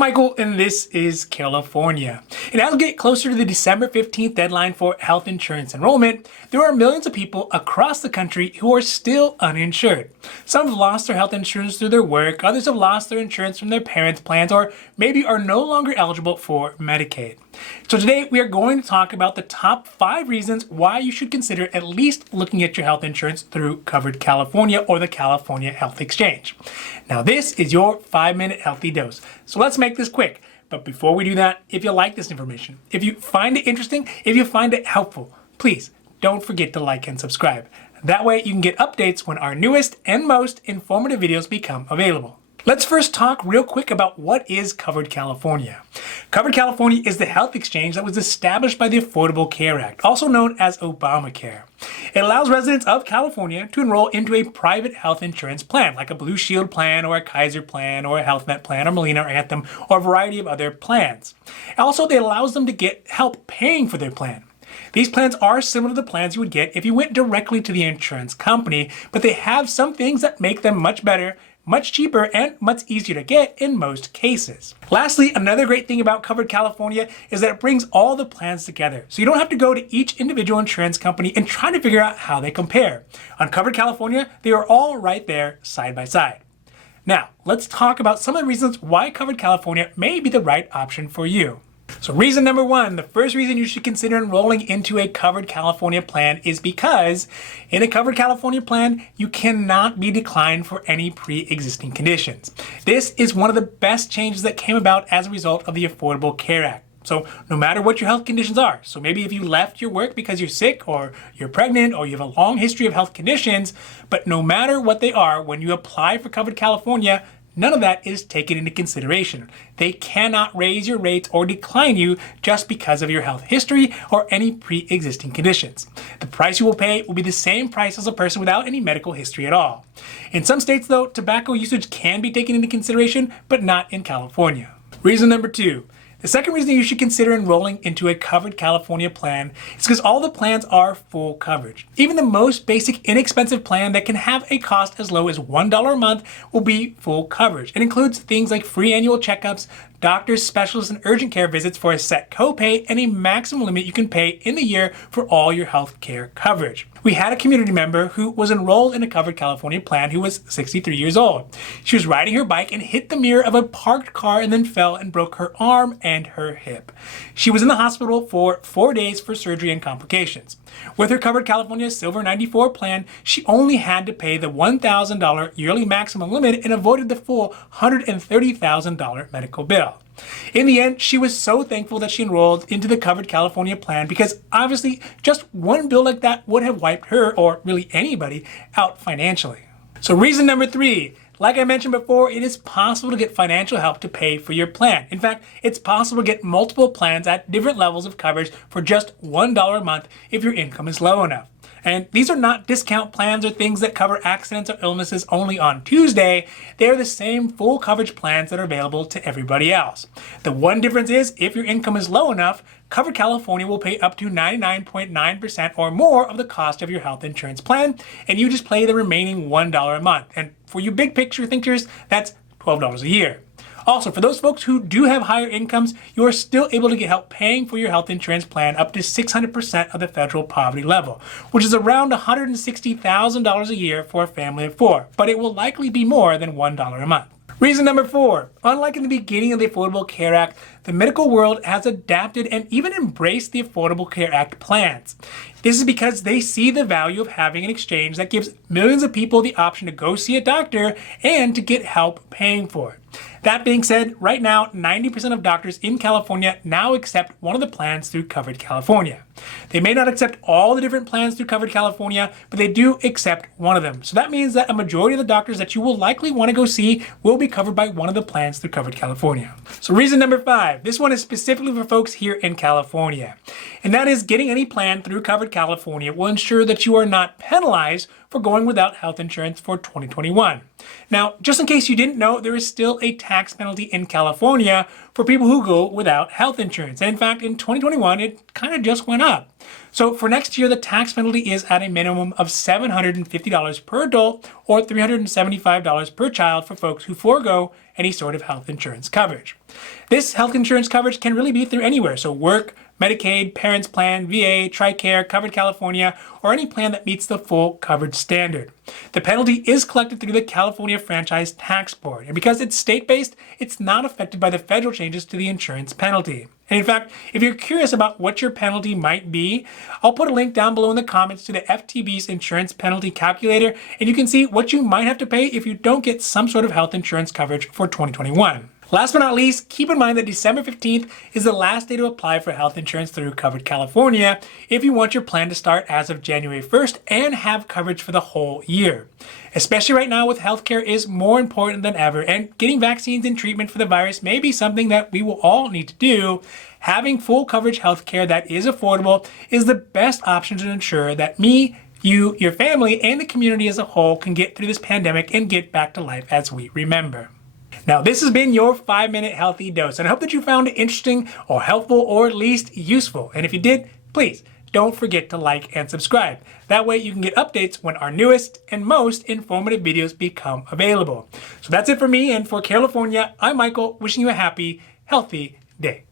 Michael, and this is California. And as we get closer to the December 15th deadline for health insurance enrollment, there are millions of people across the country who are still uninsured. Some have lost their health insurance through their work, others have lost their insurance from their parents' plans, or maybe are no longer eligible for Medicaid. So today we are going to talk about the top 5 reasons why you should consider at least looking at your health insurance through Covered California or the California Health Exchange. Now this is your 5-minute healthy dose. So let's make this quick. But before we do that, if you like this information, if you find it interesting, if you find it helpful, please don't forget to like and subscribe. That way you can get updates when our newest and most informative videos become available. Let's first talk real quick about what is Covered California. Covered California is the health exchange that was established by the Affordable Care Act, also known as Obamacare. It allows residents of California to enroll into a private health insurance plan, like a Blue Shield plan or a Kaiser plan or a Health Net plan or Molina or Anthem or a variety of other plans. Also, it allows them to get help paying for their plan. These plans are similar to the plans you would get if you went directly to the insurance company, but they have some things that make them much better, much cheaper, and much easier to get in most cases. Lastly, another great thing about Covered California is that it brings all the plans together. So you don't have to go to each individual insurance company and try to figure out how they compare. On Covered California, they are all right there side by side. Now, let's talk about some of the reasons why Covered California may be the right option for you. So reason number 1, the first reason you should consider enrolling into a Covered California plan is because in a Covered California plan, you cannot be declined for any pre-existing conditions. This is one of the best changes that came about as a result of the Affordable Care Act. So no matter what your health conditions are, so maybe if you left your work because you're sick or you're pregnant or you have a long history of health conditions, but no matter what they are, when you apply for Covered California, none of that is taken into consideration. They cannot raise your rates or decline you just because of your health history or any pre-existing conditions. The price you will pay will be the same price as a person without any medical history at all. In some states, though, tobacco usage can be taken into consideration, but not in California. Reason number 2. The second reason you should consider enrolling into a Covered California plan is because all the plans are full coverage. Even the most basic inexpensive plan that can have a cost as low as $1 a month will be full coverage. It includes things like free annual checkups, doctors, specialists, and urgent care visits for a set copay, and a maximum limit you can pay in the year for all your health care coverage. We had a community member who was enrolled in a Covered California plan who was 63 years old. She was riding her bike and hit the mirror of a parked car and then fell and broke her arm and her hip. She was in the hospital for 4 days for surgery and complications. With her Covered California Silver 94 plan, she only had to pay the $1,000 yearly maximum limit and avoided the full $130,000 medical bill. In the end, she was so thankful that she enrolled into the Covered California plan because obviously just one bill like that would have wiped her, or really anybody, out financially. So reason number 3, like I mentioned before, it is possible to get financial help to pay for your plan. In fact, it's possible to get multiple plans at different levels of coverage for just $1 a month if your income is low enough. And these are not discount plans or things that cover accidents or illnesses only on Tuesday. They are the same full coverage plans that are available to everybody else. The one difference is if your income is low enough, Covered California will pay up to 99.9% or more of the cost of your health insurance plan, and you just pay the remaining $1 a month. And for you big picture thinkers, that's $12 a year. Also, for those folks who do have higher incomes, you are still able to get help paying for your health insurance plan up to 600% of the federal poverty level, which is around $160,000 a year for a family of 4, but it will likely be more than $1 a month. Reason number 4, unlike in the beginning of the Affordable Care Act, the medical world has adapted and even embraced the Affordable Care Act plans. This is because they see the value of having an exchange that gives millions of people the option to go see a doctor and to get help paying for it. That being said, right now, 90% of doctors in California now accept one of the plans through Covered California. They may not accept all the different plans through Covered California, but they do accept one of them. So that means that a majority of the doctors that you will likely want to go see will be covered by one of the plans through Covered California. So reason number 5, this one is specifically for folks here in California. And that is getting any plan through Covered California will ensure that you are not penalized for going without health insurance for 2021. Now, just in case you didn't know, there is still a tax penalty in California for people who go without health insurance. And in fact, in 2021, it kind of just went up. So for next year, the tax penalty is at a minimum of $750 per adult or $375 per child for folks who forego any sort of health insurance coverage. This health insurance coverage can really be through anywhere, so work, Medicaid, Parents Plan, VA, TRICARE, Covered California, or any plan that meets the full coverage standard. The penalty is collected through the California Franchise Tax Board, and because it's state-based, it's not affected by the federal changes to the insurance penalty. And in fact, if you're curious about what your penalty might be, I'll put a link down below in the comments to the FTB's insurance penalty calculator, and you can see what you might have to pay if you don't get some sort of health insurance coverage for 2021. Last but not least, keep in mind that December 15th is the last day to apply for health insurance through Covered California if you want your plan to start as of January 1st and have coverage for the whole year. Especially right now with healthcare is more important than ever, and getting vaccines and treatment for the virus may be something that we will all need to do. Having full coverage healthcare that is affordable is the best option to ensure that me, you, your family, and the community as a whole can get through this pandemic and get back to life as we remember. Now, this has been your 5-minute healthy dose, and I hope that you found it interesting or helpful or at least useful. And if you did, please don't forget to like and subscribe. That way you can get updates when our newest and most informative videos become available. So that's it for me, and for Carelifornia, I'm Michael, wishing you a happy, healthy day.